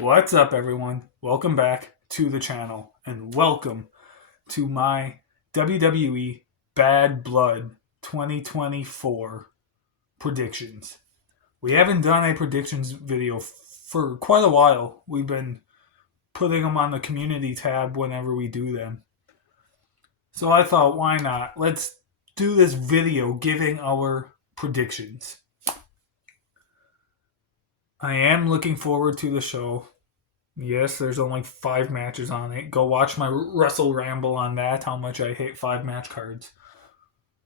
What's up, everyone? Welcome back to the channel, and welcome to my WWE Bad Blood 2024 predictions. We haven't done a predictions video for quite a while. We've been putting them on the community tab whenever we do them. So I thought, why not? Let's do this video giving our predictions. I am looking forward to the show. Yes, there's only 5 matches on it. Go watch my Wrestle Ramble on that, how much I hate 5 match cards.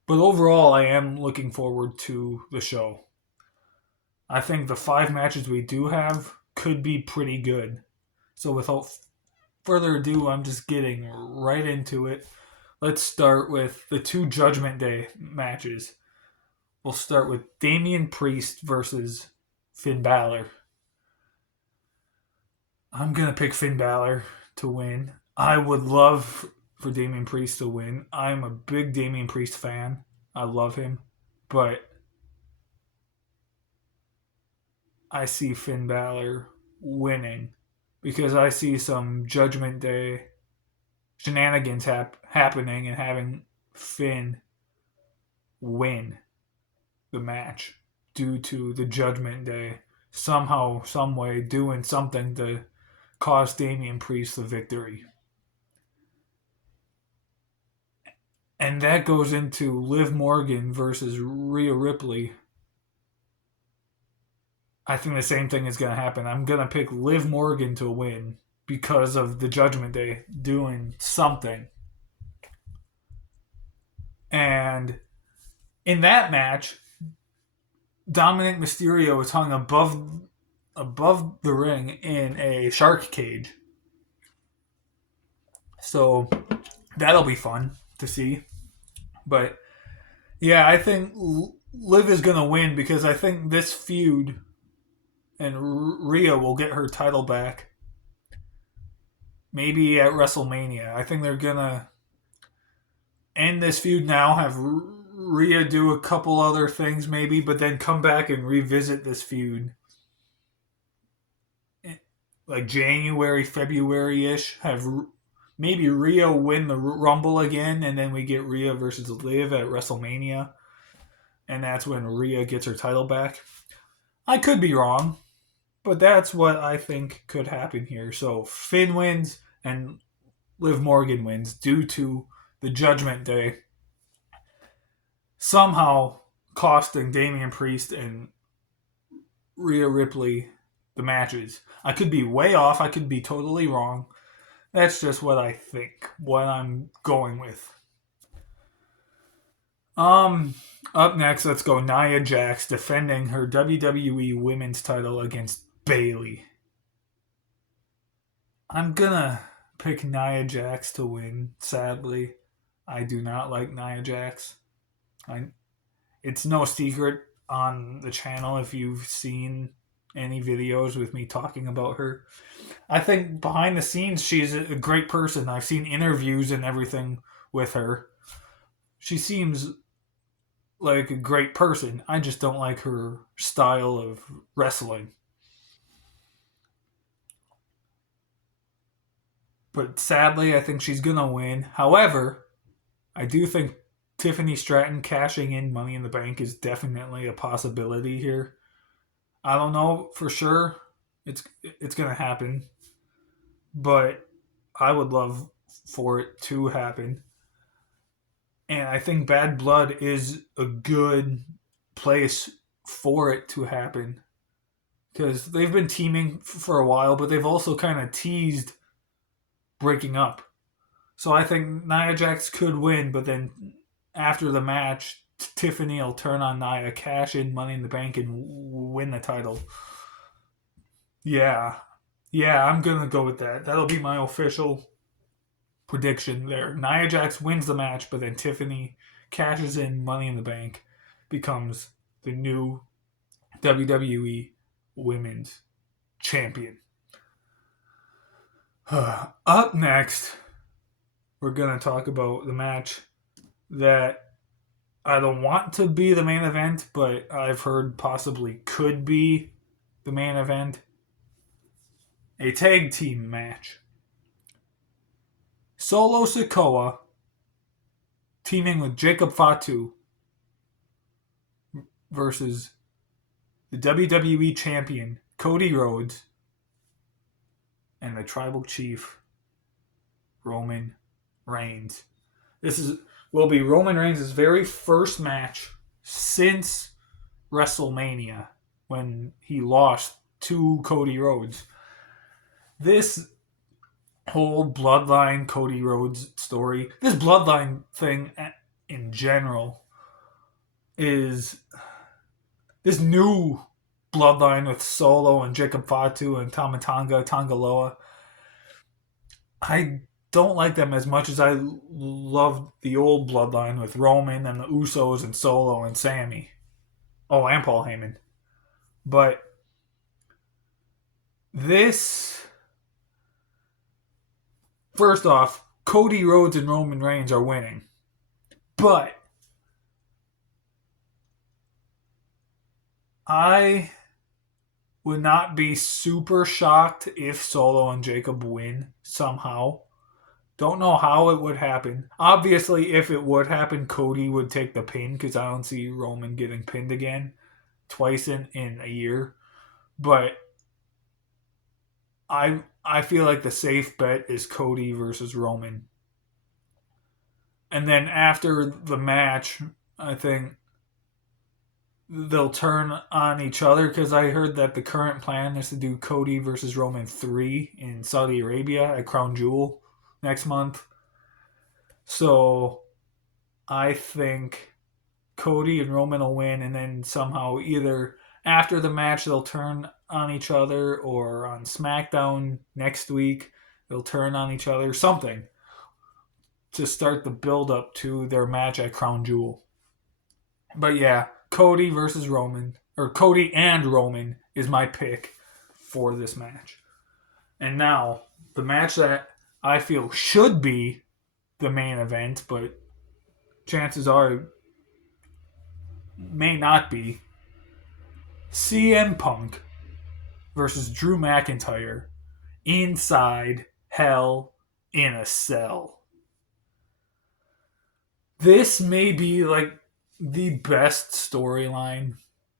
But overall, I am looking forward to the show. I think the 5 matches we do have could be pretty good. So without further ado, I'm just getting right into it. Let's start with the 2 Judgment Day matches. We'll start with Damian Priest versus Finn Balor. I'm going to pick Finn Balor to win. I would love for Damian Priest to win. I'm a big Damian Priest fan. I love him. But I see Finn Balor winning because I see some Judgment Day shenanigans happening and having Finn win the match due to the Judgment Day somehow, some way doing something to cost Damian Priest the victory. And that goes into Liv Morgan versus Rhea Ripley. I think the same thing is going to happen. I'm going to pick Liv Morgan to win because of the Judgment Day doing something. And in that match, Dominic Mysterio is hung above the ring in a shark cage. So that'll be fun to see. But yeah, I think Liv is going to win because I think this feud and Rhea will get her title back. Maybe at WrestleMania. I think they're going to end this feud now, have Rhea do a couple other things maybe, but then come back and revisit this feud. Like January, February-ish. Have maybe Rhea win the Rumble again, and then we get Rhea versus Liv at WrestleMania. And that's when Rhea gets her title back. I could be wrong, but that's what I think could happen here. So Finn wins and Liv Morgan wins due to the Judgment Day somehow costing Damian Priest and Rhea Ripley the matches. I could be way off. I could be totally wrong. That's just what I think, what I'm going with. Up next, let's go Nia Jax defending her WWE Women's title against Bayley. I'm gonna pick Nia Jax to win. Sadly, I do not like Nia Jax. It's no secret on the channel if you've seen any videos with me talking about her. I think behind the scenes, she's a great person. I've seen interviews and everything with her. She seems like a great person. I just don't like her style of wrestling. But sadly, I think she's going to win. However, I do think Tiffany Stratton cashing in Money in the Bank is definitely a possibility here. I don't know for sure it's going to happen, but I would love for it to happen. And I think Bad Blood is a good place for it to happen because they've been teaming for a while, but they've also kind of teased breaking up. So I think Nia Jax could win, but then after the match, Tiffany will turn on Nia, cash in Money in the Bank, and win the title. Yeah, I'm gonna go with that. That'll be my official prediction there. Nia Jax wins the match, but then Tiffany cashes in Money in the Bank, becomes the new WWE Women's Champion. Up next, we're going to talk about the match that I don't want to be the main event, but I've heard possibly could be the main event. a tag team match. Solo Sikoa teaming with Jacob Fatu versus the WWE Champion Cody Rhodes and the Tribal Chief Roman Reigns. Will be Roman Reigns' very first match since WrestleMania when he lost to Cody Rhodes. This whole Bloodline Cody Rhodes story, this Bloodline thing in general, is this new Bloodline with Solo and Jacob Fatu and Tangaloa. I don't like them as much as I love the old Bloodline with Roman and the Usos and Solo and Sammy. Oh, and Paul Heyman. But this, first off, Cody Rhodes and Roman Reigns are winning. But I would not be super shocked if Solo and Jacob win somehow. Don't know how it would happen. Obviously, if it would happen, Cody would take the pin because I don't see Roman getting pinned again twice in a year. But I feel like the safe bet is Cody versus Roman. And then after the match, I think they'll turn on each other because I heard that the current plan is to do Cody versus Roman 3 in Saudi Arabia at Crown Jewel next month. So I think Cody and Roman will win, and then somehow either after the match they'll turn on each other, or on SmackDown next week they'll turn on each other, something to start the build up to their match at Crown Jewel. But yeah, Cody versus Roman, or Cody and Roman, is my pick for this match. And now, the match that I feel should be the main event, but chances are may not be. CM Punk versus Drew McIntyre inside Hell in a Cell. This may be like the best storyline,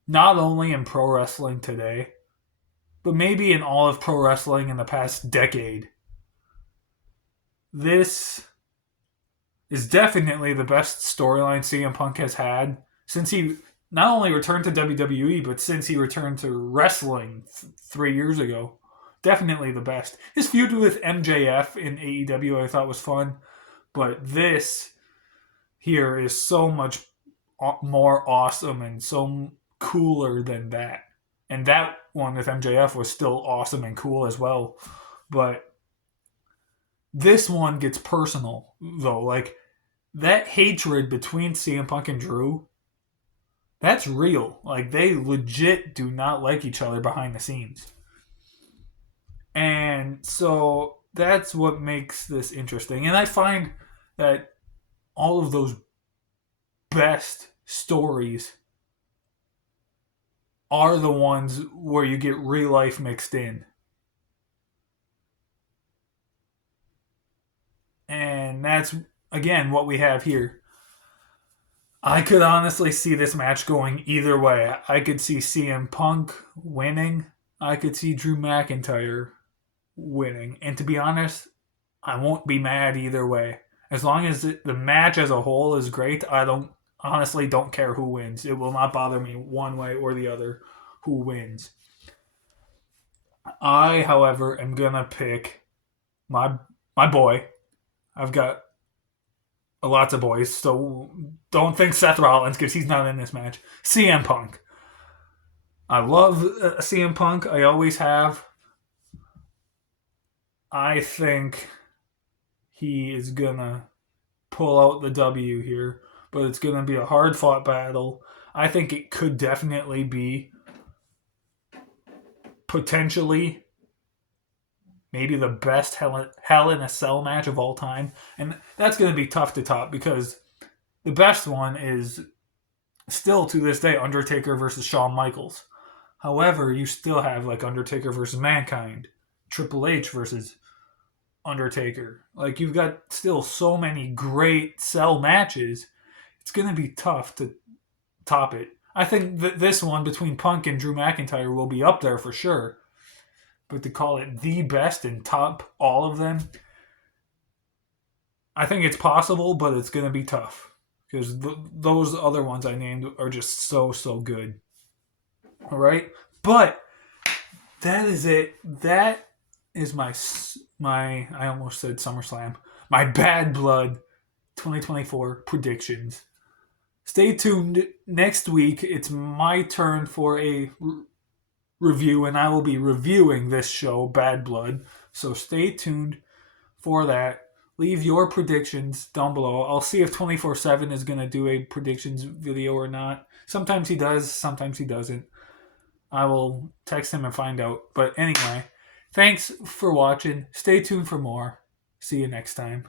not only in pro wrestling today, but maybe in all of pro wrestling in the past decade. This is definitely the best storyline CM Punk has had since he not only returned to WWE, but since he returned to wrestling 3 years ago. Definitely the best. His feud with MJF in AEW I thought was fun, but this here is so much more awesome and so cooler than that. And that one with MJF was still awesome and cool as well. But this one gets personal, though. Like, that hatred between CM Punk and Drew, that's real. Like, they legit do not like each other behind the scenes. And so that's what makes this interesting. And I find that all of those best stories are the ones where you get real life mixed in. And that's, again, what we have here. I could honestly see this match going either way. I could see CM Punk winning. I could see Drew McIntyre winning. And to be honest, I won't be mad either way. As long as the match as a whole is great, I don't care who wins. It will not bother me one way or the other who wins. I, however, am going to pick my boy. I've got lots of boys, so don't think Seth Rollins because he's not in this match. CM Punk. I love CM Punk. I always have. I think he is going to pull out the W here, but it's going to be a hard-fought battle. I think it could definitely be potentially maybe the best Hell in a Cell match of all time. And that's going to be tough to top because the best one is still to this day Undertaker versus Shawn Michaels. However, you still have like Undertaker versus Mankind, Triple H versus Undertaker. Like, you've got still so many great cell matches. It's going to be tough to top it. I think that this one between Punk and Drew McIntyre will be up there for sure. But to call it the best and top all of them, I think it's possible, but it's going to be tough. Because those other ones I named are just so, so good. All right? But that is it. That is my I almost said SummerSlam. My Bad Blood 2024 predictions. Stay tuned next week. It's my turn for a review, and I will be reviewing this show, Bad Blood. So stay tuned for that. Leave your predictions down below. I'll see if 24/7 is going to do a predictions video or not. Sometimes he does, sometimes he doesn't. I will text him and find out. But anyway, thanks for watching. Stay tuned for more. See you next time.